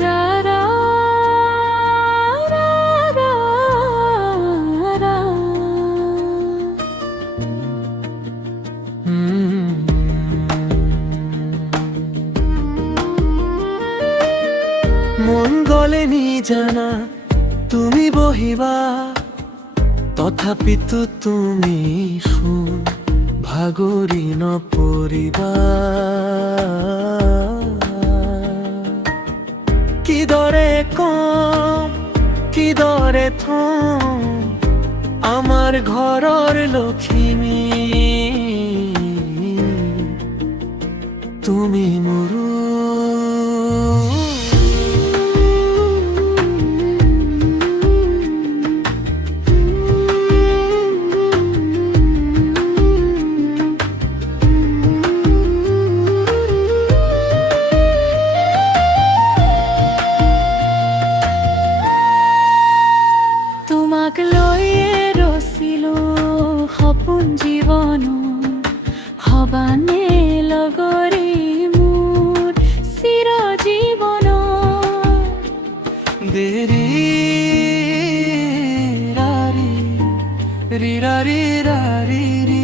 রা রা রা রা রা। মন গলেনি জানা তুমি বহিবা, তথাপি তো তুমি শুন ভাগরি নপরিবা। কি দরে কম কি দরে থম আমার ঘরর লক্ষ্মী, তুমি মোৰো তোমাক লৈয়ে ৰচিলো সপোন জীৱন, হবানে লগৰী মোৰ চিৰ জীৱন। দেৰি ৰাৰি ৰি ৰাৰি ৰাৰি ৰি।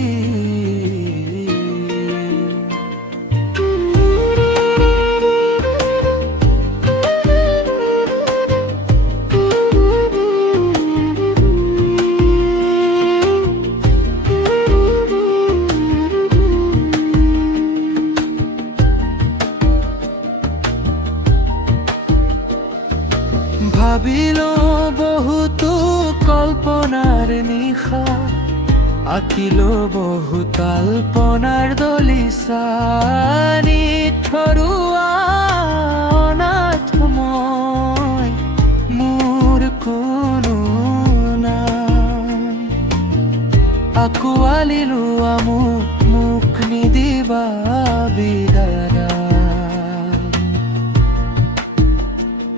ভাবিলো বহুতো কল্পনার নিশা, আঁকিলো বহু কাল্পনার দলিচা। নিঠৰুৱা অনাথ মই মোৰ কোনো নাই, আঁকোৱালিলো আমোক মোক নিদিবা বিদাৰা,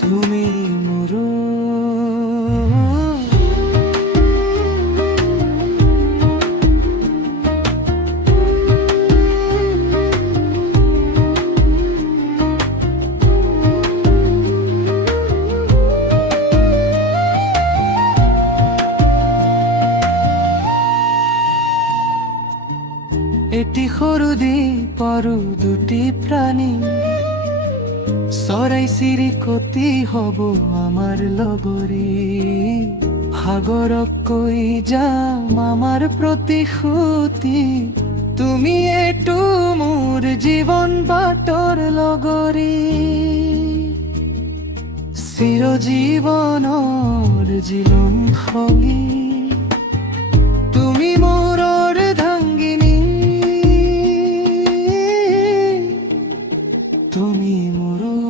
তুমি মোৰো। এটি সৰু দ্বীপৰো দুটি প্ৰাণী, চৰাই চিৰিকটি হব আমাৰ লগৰী। সাগৰক কৈ যাম আমাৰ প্ৰতিশ্ৰুতি, তুমি এইটো মোৰ জীৱন বাটৰ লগৰী। চিৰজীৱনৰ জীলন সঙী তুমি মোৰ অৰ্ধাংগিনী, তুমি মোৰো।